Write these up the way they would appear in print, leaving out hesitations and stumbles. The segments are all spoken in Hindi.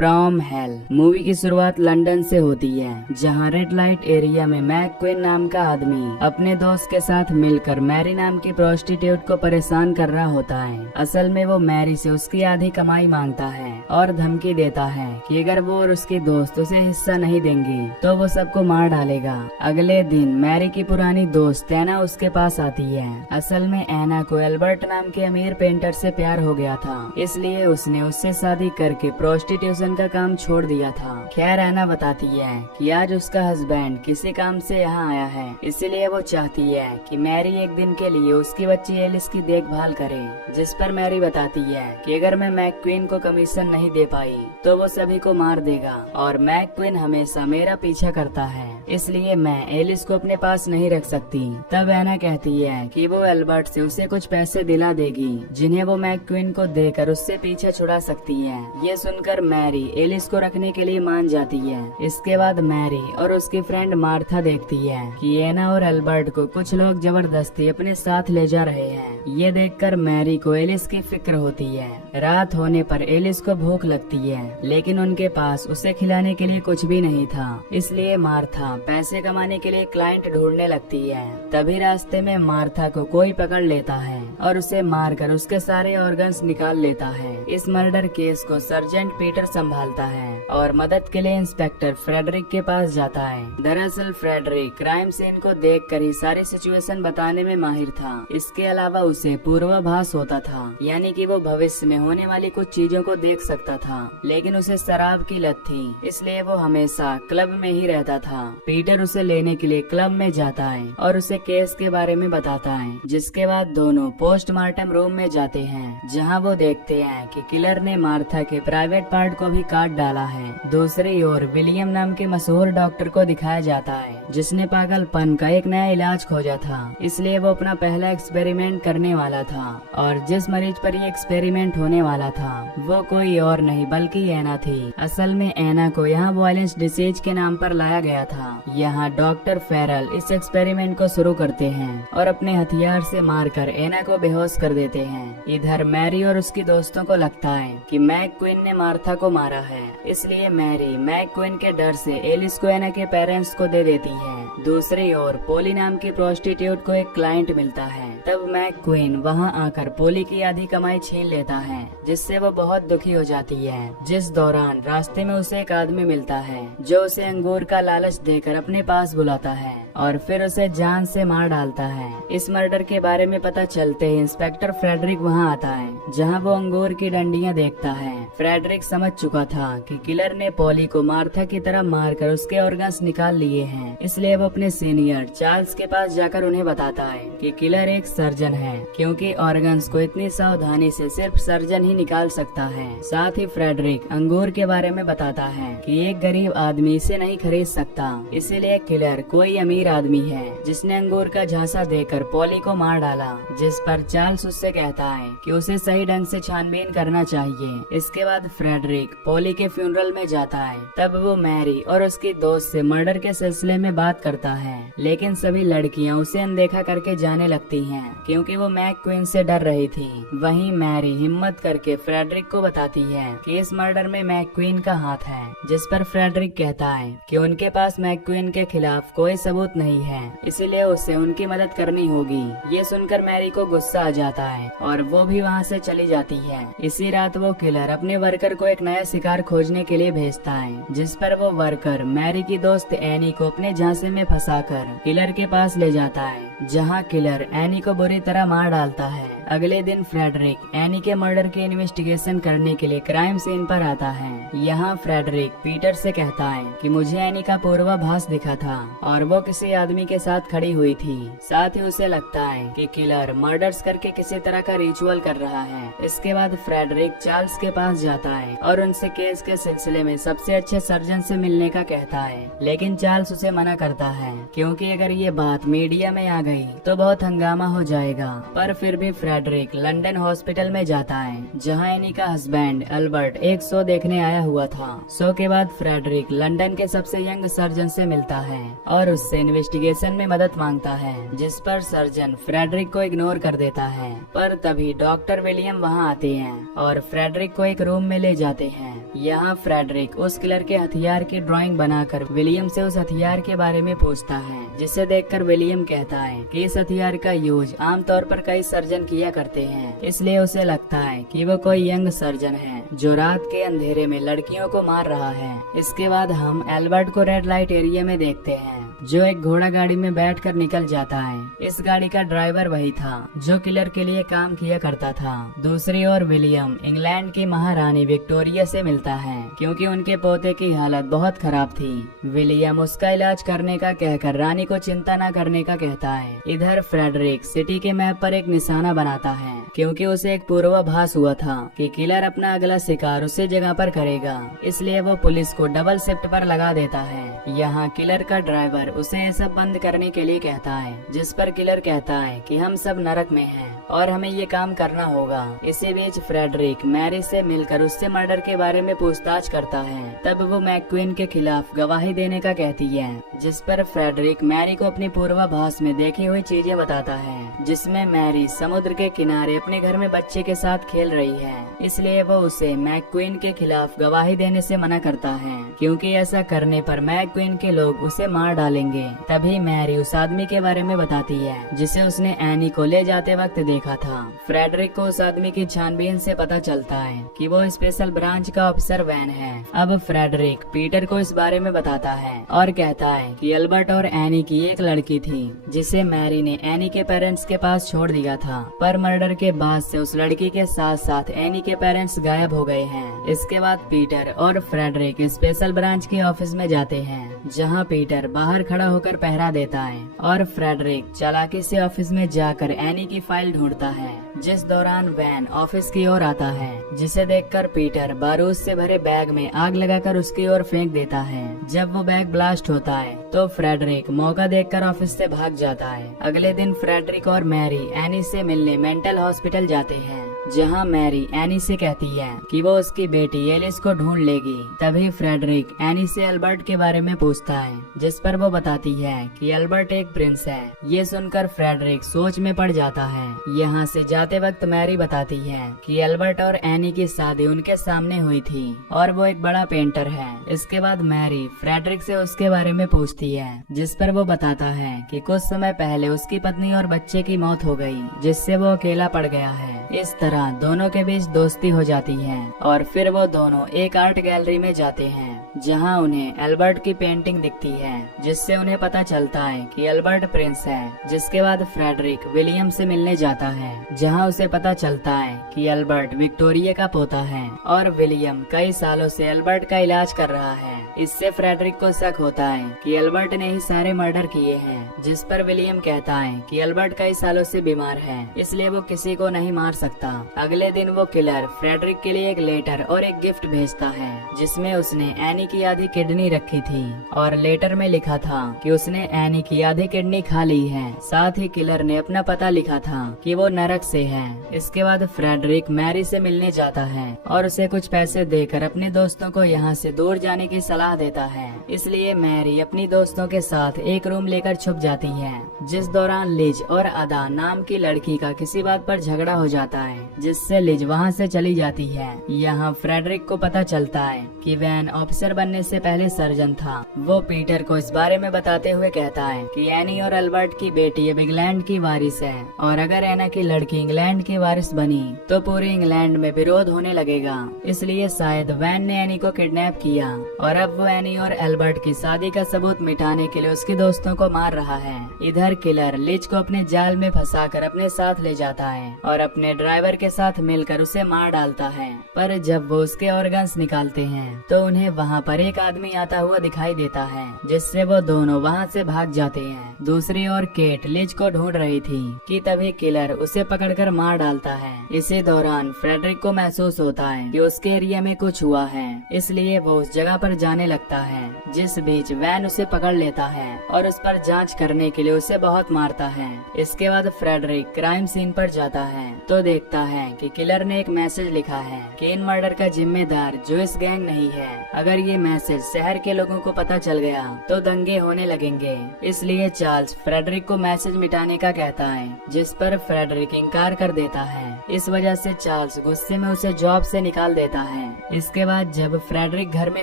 फ्रॉम हेल मूवी की शुरुआत लंदन से होती है, जहां रेड लाइट एरिया में मैकक्विन नाम का आदमी अपने दोस्त के साथ मिलकर मैरी नाम की प्रोस्टिट्यूट को परेशान कर रहा होता है। असल में वो मैरी से उसकी आधी कमाई मांगता है और धमकी देता है कि अगर वो और उसके दोस्त उसे हिस्सा नहीं देंगे तो वो सबको मार डालेगा। अगले दिन मैरी की पुरानी दोस्त एना उसके पास आती है। असल में एना को एल्बर्ट नाम के अमीर पेंटर से प्यार हो गया था, इसलिए उसने उससे शादी करके प्रोस्टिट्यूशन का काम छोड़ दिया था। खैर एना बताती है कि आज उसका हस्बैंड किसी काम से यहाँ आया है, इसलिए वो चाहती है कि मैरी एक दिन के लिए उसकी बच्ची एलिस की देखभाल करे। जिस पर मैरी बताती है कि अगर मैं मैकक्वीन को कमीशन नहीं दे पाई तो वो सभी को मार देगा और मैकक्वीन हमेशा मेरा पीछा करता है, इसलिए मैं एलिस को अपने पास नहीं रख सकती। तब एना कहती है कि वो एल्बर्ट से उसे कुछ पैसे दिला देगी जिन्हें वो मैकक्वीन को देकर उससे पीछा छुड़ा सकती है। ये सुनकर मैरी एलिस को रखने के लिए मान जाती है। इसके बाद मैरी और उसकी फ्रेंड मार्था देखती है कि एना और एल्बर्ट को कुछ लोग जबरदस्ती अपने साथ ले जा रहे हैं। ये देखकर मैरी को एलिस की फिक्र होती है। रात होने पर एलिस को भूख लगती है, लेकिन उनके पास उसे खिलाने के लिए कुछ भी नहीं था, इसलिए मार्था पैसे कमाने के लिए क्लाइंट ढूंढने लगती है। तभी रास्ते में मार्था को कोई पकड़ लेता है और उसे मारकर उसके सारे ऑर्गन्स निकाल लेता है। इस मर्डर केस को सर्जेंट पीटर संभालता है और मदद के लिए इंस्पेक्टर फ्रेडरिक के पास जाता है। दरअसल फ्रेडरिक क्राइम सीन को देखकर ही सारी सिचुएशन बताने में माहिर था। इसके अलावा उसे पूर्वाभास होता था, यानी कि वो भविष्य में होने वाली कुछ चीजों को देख सकता था, लेकिन उसे शराब की लत थी, इसलिए वो हमेशा क्लब में ही रहता था। पीटर उसे लेने के लिए क्लब में जाता है और उसे केस के बारे में बताता है, जिसके बाद दोनों पोस्टमार्टम रूम में जाते हैं, जहां वो देखते हैं कि किलर ने मार्था के प्राइवेट पार्ट को भी काट डाला है। दूसरी ओर विलियम नाम के मशहूर डॉक्टर को दिखाया जाता है, जिसने पागलपन का एक नया इलाज खोजा था, इसलिए वो अपना पहला एक्सपेरिमेंट करने वाला था। और जिस मरीज पर ये एक्सपेरिमेंट होने वाला था वो कोई और नहीं बल्कि एना थी। असल में एना को यहाँ वायलेंस डिसीज के नाम पर लाया गया था। यहाँ डॉक्टर फेरल इस एक्सपेरिमेंट को शुरू करते हैं और अपने हथियार से मारकर एना को बेहोश कर देते हैं। इधर मैरी और उसकी दोस्तों को लगता है कि मैकक्वीन ने मार्था को मारा है, इसलिए मैरी मैकक्वीन के डर से एलिस को एना के पेरेंट्स को दे देती है। दूसरी ओर पोली नाम की प्रोस्टिट्यूट को एक क्लाइंट मिलता है। तब मैकक्वीन वहां आकर पोली की आधी कमाई छीन लेता है, जिससे वो बहुत दुखी हो जाती है। जिस दौरान रास्ते में उसे एक आदमी मिलता है जो उसे अंगूर का लालच देकर अपने पास बुलाता है और फिर उसे जान से मार डालता है। इस मर्डर के बारे में पता चलते ही इंस्पेक्टर फ्रेडरिक वहां आता है, जहां वो अंगूर की डंडियां देखता है। फ्रेडरिक समझ चुका था कि किलर ने पोली को मार्था की तरह मारकर उसके ऑर्गन्स निकाल लिए हैं, इसलिए वो अपने सीनियर चार्ल्स के पास जाकर उन्हें बताता है कि किलर एक सर्जन है, क्योंकि ऑर्गन्स को इतनी सावधानी से सिर्फ सर्जन ही निकाल सकता है। साथ ही फ्रेडरिक अंगूर के बारे में बताता है कि एक गरीब आदमी इसे नहीं खरीद सकता, इसीलिए किलर कोई अमीर आदमी है जिसने अंगूर का झांसा देकर पोली को मार डाला। जिस पर चार्ल्स उससे कहता है कि उसे सही ढंग से छानबीन करना चाहिए। इसके बाद फ्रेडरिक पोली के फ्यूनरल में जाता है। तब वो मैरी और उसकी दोस्त से मर्डर के सिलसिले में बात करता है, लेकिन सभी लड़कियां उसे अनदेखा करके जाने लगती हैं, क्योंकि वो मैकक्वीन से डर रही थी। वहीं मैरी हिम्मत करके फ्रेडरिक को बताती है कि इस मर्डर में मैकक्वीन का हाथ है, जिस पर फ्रेडरिक कहता है कि उनके पास मैकक्वीन के खिलाफ कोई सबूत नहीं है, इसीलिए उसे उनकी मदद करनी होगी। ये सुनकर मैरी को गुस्सा आ जाता है और वो भी वहाँ से चली जाती है। इसी रात वो किलर अपने वर्कर को एक नया शिकार खोजने के लिए भेजता है, जिस पर वो वर्कर मैरी की दोस्त एनी को अपने झांसे में फंसाकर किलर के पास ले जाता है, जहाँ किलर एनी को बुरी तरह मार डालता है। अगले दिन फ्रेडरिक एनी के मर्डर की इन्वेस्टिगेशन करने के लिए क्राइम सीन पर आता है। यहाँ फ्रेडरिक पीटर से कहता है कि मुझे एनी का पूर्वाभास दिखा था और वो किसी आदमी के साथ खड़ी हुई थी। साथ ही उसे लगता है कि किलर मर्डर्स करके किसी तरह का रिचुअल कर रहा है। इसके बाद फ्रेडरिक चार्ल्स के पास जाता है और उनसे केस के सिलसिले में सबसे अच्छे सर्जन से मिलने का कहता है, लेकिन चार्ल्स उसे मना करता है, क्योंकि अगर ये बात मीडिया में आ गई तो बहुत हंगामा हो जाएगा। पर फिर भी फ्रेडरिक लंदन हॉस्पिटल में जाता है, जहां एनी का हस्बैंड अल्बर्ट एक शो देखने आया हुआ था। शो के बाद फ्रेडरिक लंदन के सबसे यंग सर्जन से मिलता है और उससे इन्वेस्टिगेशन में मदद मांगता है, जिस पर सर्जन फ्रेडरिक को इग्नोर कर देता है। पर तभी डॉक्टर विलियम वहां आते हैं और फ्रेडरिक को एक रूम में ले जाते हैं। यहाँ फ्रेडरिक उस किलर के हथियार की ड्राइंग बनाकर विलियम से उस हथियार के बारे में पूछता है, जिसे देखकर विलियम कहता है कि इस हथियार का यूज आमतौर पर कई सर्जन किया करते हैं, इसलिए उसे लगता है कि वो कोई यंग सर्जन है जो रात के अंधेरे में लड़कियों को मार रहा है। इसके बाद हम एल्बर्ट को रेड लाइट एरिया में देखते हैं, जो एक घोड़ा गाड़ी में बैठकर निकल जाता है। इस गाड़ी का ड्राइवर वही था जो किलर के लिए काम किया करता था। दूसरी ओर विलियम इंग्लैंड की महारानी विक्टोरिया से मिलता है, क्योंकि उनके पोते की हालत बहुत खराब थी। विलियम उसका इलाज करने का कहकर रानी को चिंता न करने का कहता है। इधर फ्रेडरिक सिटी के मैप पर एक निशाना बनाता है, क्योंकि उसे एक पूर्वाभास हुआ था कि किलर अपना अगला शिकार उसी जगह पर करेगा, इसलिए वो पुलिस को डबल शिफ्ट पर लगा देता है। यहाँ किलर का ड्राइवर उसे ये सब बंद करने के लिए कहता है, जिस पर किलर कहता है कि हम सब नरक में हैं और हमें ये काम करना होगा। इसी बीच फ्रेडरिक मैरी से मिलकर उससे मर्डर के बारे में पूछताछ करता है। तब वो मैक्क्वीन के खिलाफ गवाही देने का कहती है, जिस पर फ्रेडरिक मैरी को अपनी पूर्वाभास में देखी हुई चीजें बताता है, जिसमें मैरी समुद्र के किनारे अपने घर में बच्चे के साथ खेल रही है। इसलिए वो उसे मैक्क्वीन के खिलाफ गवाही देने से मना करता है, क्योंकि ऐसा करने पर मैक्क्वीन के लोग उसे मार डालेंगे। तभी मैरी उस आदमी के बारे में बताती है, जिसे उसने एनी को ले जाते वक्त देखा था। फ्रेडरिक को उस आदमी की छानबीन से पता चलता है कि वो स्पेशल ब्रांच का ऑफिसर वैन है। अब फ्रेडरिक पीटर को इस बारे में बताता है और कहता है कि अल्बर्ट और एनी की एक लड़की थी, जिसे मैरी ने एनी के पेरेंट्स के पास छोड़ दिया था। पर मर्डर के बाद से उस लड़की के साथ साथ एनी के पेरेंट्स गायब हो गए हैं। इसके बाद पीटर और फ्रेडरिक स्पेशल ब्रांच के ऑफिस में जाते हैं, जहाँ पीटर बाहर खड़ा होकर पहरा देता है और फ्रेडरिक चालाकी से ऑफिस में जाकर एनी की फाइल ढूंढता है, जिस दौरान वैन ऑफिस की ओर आता है, जिसे देखकर पीटर बारूद से भरे बैग में आग लगाकर उसकी ओर फेंक देता है। जब वो बैग ब्लास्ट होता है तो फ्रेडरिक मौका देखकर ऑफिस से भाग जाता है। अगले दिन फ्रेडरिक और मैरी एनी से मिलने मेंटल हॉस्पिटल जाते हैं, जहां मैरी एनी से कहती है कि वो उसकी बेटी एलिस को ढूंढ लेगी। तभी फ्रेडरिक एनी से अल्बर्ट के बारे में पूछता है, जिस पर वो बताती है कि अल्बर्ट एक प्रिंस है। ये सुनकर फ्रेडरिक सोच में पड़ जाता है। यहाँ से जाते वक्त मैरी बताती है कि अल्बर्ट और एनी की शादी उनके सामने हुई थी और वो एक बड़ा पेंटर है। इसके बाद मैरी फ्रेडरिक से उसके बारे में पूछती है, जिस पर वो बताता है कि कुछ समय पहले उसकी पत्नी और बच्चे की मौत हो गई, जिससे वो अकेला पड़ गया है। इस तरह दोनों के बीच दोस्ती हो जाती है और फिर वो दोनों एक आर्ट गैलरी में जाते हैं, जहां उन्हें अल्बर्ट की पेंटिंग दिखती है, जिससे उन्हें पता चलता है कि अल्बर्ट प्रिंस है। जिसके बाद फ्रेडरिक विलियम से मिलने जाता है, जहां उसे पता चलता है कि अल्बर्ट विक्टोरिया का पोता है और विलियम कई सालों से अल्बर्ट का इलाज कर रहा है। इससे फ्रेडरिक को शक होता है कि अल्बर्ट ने ही सारे मर्डर किए हैं, जिस पर विलियम कहता है कि अल्बर्ट कई सालों से बीमार है, इसलिए वो किसी को नहीं मार सकता। अगले दिन वो किलर फ्रेडरिक के लिए एक लेटर और एक गिफ्ट भेजता है, जिसमें उसने एनी की आधी किडनी रखी थी और लेटर में लिखा था कि उसने एनी की आधी किडनी खा ली है। साथ ही किलर ने अपना पता लिखा था कि वो नरक से है। इसके बाद फ्रेडरिक मैरी से मिलने जाता है और उसे कुछ पैसे देकर अपने दोस्तों को यहाँ से दूर जाने की सलाह देता है। इसलिए मैरी अपनी दोस्तों के साथ एक रूम लेकर छुप जाती है, जिस दौरान लिज और अदा नाम की लड़की का किसी बात पर झगड़ा हो जाता है, जिससे लिज वहाँ से चली जाती है। यहाँ फ्रेडरिक को पता चलता है कि वैन ऑफिसर बनने से पहले सर्जन था। वो पीटर को इस बारे में बताते हुए कहता है कि एनी और अल्बर्ट की बेटी अब इंग्लैंड की वारिस है और अगर एना की लड़की इंग्लैंड की वारिस बनी तो पूरे इंग्लैंड में विरोध होने लगेगा। इसलिए शायद वैन ने एनी को किडनैप किया और अब वो एनी और अल्बर्ट की शादी का सबूत मिटाने के लिए उसके दोस्तों को मार रहा है। इधर किलर लिज को अपने जाल में फंसाकर अपने साथ ले जाता है और अपने ड्राइवर के साथ मिलकर उसे मार डालता है। पर जब वो उसके ऑर्गन्स निकालते हैं तो उन्हें वहाँ पर एक आदमी आता हुआ दिखाई देता है, जिससे वो दोनों वहाँ से भाग जाते हैं। दूसरी ओर केट लिज को ढूंढ रही थी कि तभी किलर उसे पकड़कर मार डालता है। इसी दौरान फ्रेडरिक को महसूस होता है कि उसके एरिया में कुछ हुआ है, इसलिए वो उस जगह पर जाने लगता है। जिस बीच वैन उसे पकड़ लेता है और उस पर जांच करने के लिए उसे बहुत मारता है। इसके बाद फ्रेडरिक क्राइम सीन पर जाता है तो देखता है कि किलर ने एक मैसेज लिखा है कि इन मर्डर का जिम्मेदार जोइस गैंग नहीं है। अगर ये मैसेज शहर के लोगों को पता चल गया तो दंगे होने लगेंगे, इसलिए चार्ल्स फ्रेडरिक को मैसेज मिटाने का कहता है, जिस पर फ्रेडरिक इनकार कर देता है। इस वजह से चार्ल्स गुस्से में उसे जॉब से निकाल देता है। इसके बाद जब फ्रेडरिक घर में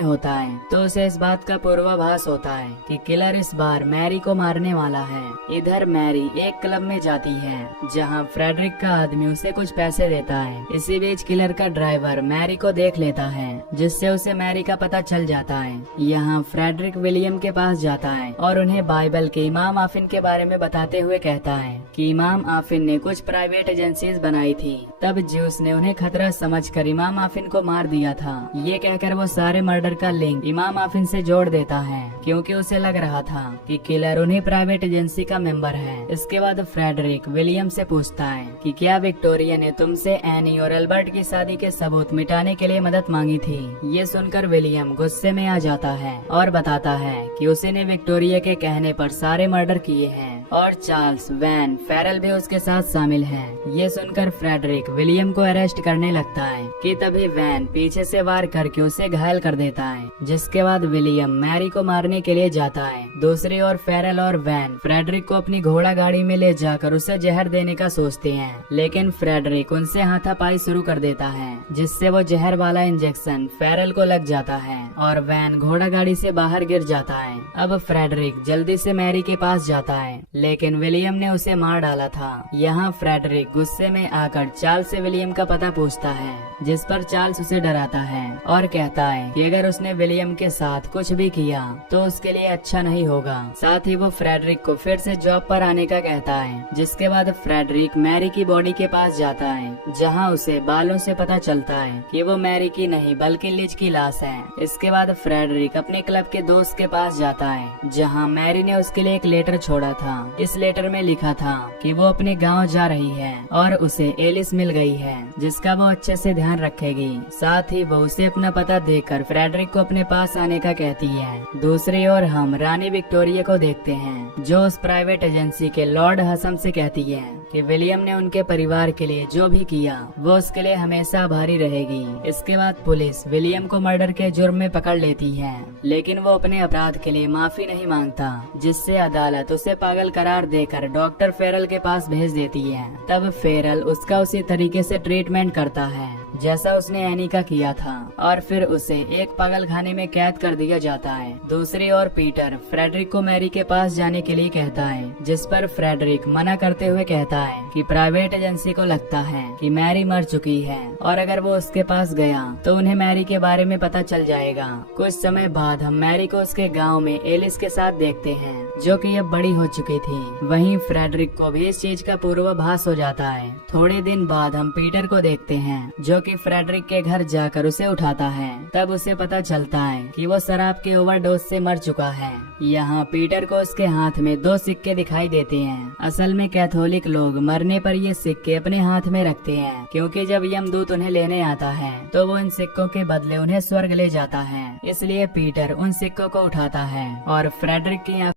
होता है तो उसे इस बात का पूर्वाभास होता है कि किलर इस बार मैरी को मारने वाला है। इधर मैरी एक क्लब में जाती है जहां फ्रेडरिक का आदमी उसे कुछ पैसे देता है। इसी बीच किलर का ड्राइवर मैरी को देख लेता है, जिससे उसे मैरी का पता चल जाता है। यहाँ फ्रेडरिक विलियम के पास जाता है और उन्हें बाइबल के इमाम आफिन के बारे में बताते हुए कहता है कि इमाम आफिन ने कुछ प्राइवेट एजेंसीज बनाई थी, तब ज्यूस ने उन्हें खतरा समझकर इमाम आफिन को मार दिया था। ये कहकर वो सारे मर्डर का लिंक इमाम आफिन से जोड़ देता है, क्योंकि उसे लग रहा था कि किलर उन्हीं प्राइवेट एजेंसी का मेंबर है। इसके बाद फ्रेडरिक विलियम से पूछता है कि क्या विक्टोरिया ने तुमसे एनी और अल्बर्ट की शादी के सबूत मिटाने के लिए मदद मांगी थी। ये सुनकर विलियम गुस्से में आ जाता है और बताता है कि उसी ने विक्टोरिया के कहने पर सारे मर्डर किए हैं और चार्ल्स, वैन, फेरल भी उसके साथ शामिल हैं। ये सुनकर फ्रेडरिक विलियम को अरेस्ट करने लगता है कि तभी वैन पीछे से वार करके उसे घायल कर देता है, जिसके बाद विलियम मैरी को मारने के लिए जाता है। दूसरी ओर फेरल और वैन फ्रेडरिक को अपनी घोड़ा गाड़ी में ले जाकर उसे जहर देने का सोचते हैं, लेकिन फ्रेडरिक उनसे हाथापाई शुरू कर देता है, जिससे वो जहर वाला इंजेक्शन फेरल को लग जाता है और वैन घोड़ा गाड़ी से बाहर गिर जाता है। अब फ्रेडरिक जल्दी से मैरी के पास जाता है, लेकिन विलियम ने उसे मार डाला था। यहाँ फ्रेडरिक गुस्से में आकर चार्ल्स से विलियम का पता पूछता है, जिस पर चार्ल्स उसे डराता है और कहता है कि अगर उसने विलियम के साथ कुछ भी किया तो उसके लिए अच्छा नहीं होगा। साथ ही वो फ्रेडरिक को फिर से जॉब पर आने का कहता है। जिसके बाद फ्रेडरिक मैरी की बॉडी के पास जाता है, जहाँ उसे बालों से पता चलता है कि वो मैरी की नहीं बल्कि लिज की लाश है। इसके बाद फ्रेडरिक अपने क्लब के दोस्त के पास जाता है, जहाँ मैरी ने उसके लिए एक लेटर छोड़ा था। इस लेटर में लिखा था कि वो अपने गांव जा रही है और उसे एलिस मिल गई है, जिसका वो अच्छे से ध्यान रखेगी। साथ ही वो उसे अपना पता देकर फ्रेडरिक को अपने पास आने का कहती है। दूसरी ओर हम रानी विक्टोरिया को देखते हैं, जो उस प्राइवेट एजेंसी के लॉर्ड हसम से कहती है कि विलियम ने उनके परिवार के लिए जो भी किया वो उसके लिए हमेशा आभारी रहेगी। इसके बाद पुलिस विलियम को मर्डर के जुर्म में पकड़ लेती है, लेकिन वो अपने अपराध के लिए माफी नहीं मांगता, जिससे अदालत उसे पागल करार देकर डॉक्टर फेरल के पास भेज देती है। तब फेरल उसका उसी तरीके से ट्रीटमेंट करता है जैसा उसने एनी का किया था और फिर उसे एक पागल खाने में कैद कर दिया जाता है। दूसरी ओर पीटर फ्रेडरिक को मैरी के पास जाने के लिए कहता है, जिस पर फ्रेडरिक मना करते हुए कहता है कि प्राइवेट एजेंसी को लगता है कि मैरी मर चुकी है और अगर वो उसके पास गया तो उन्हें मैरी के बारे में पता चल जाएगा। कुछ समय बाद हम मैरी को उसके गाँव में एलिस के साथ देखते हैं, जो कि अब बड़ी हो चुकी थी। वहीं फ्रेडरिक को भी इस चीज का पूर्वाभास हो जाता है। थोड़े दिन बाद हम पीटर को देखते हैं, जो कि फ्रेडरिक के घर जाकर उसे उठाता है। तब उसे पता चलता है कि वो शराब के ओवरडोज से मर चुका है। यहाँ पीटर को उसके हाथ में 2 सिक्के दिखाई देते हैं। असल में कैथोलिक लोग मरने पर ये सिक्के अपने हाथ में रखते हैं, क्योंकि जब यमदूत उन्हें लेने आता है तो वो इन सिक्कों के बदले उन्हें स्वर्ग ले जाता है। इसलिए पीटर उन सिक्कों को उठाता है और फ्रेडरिक की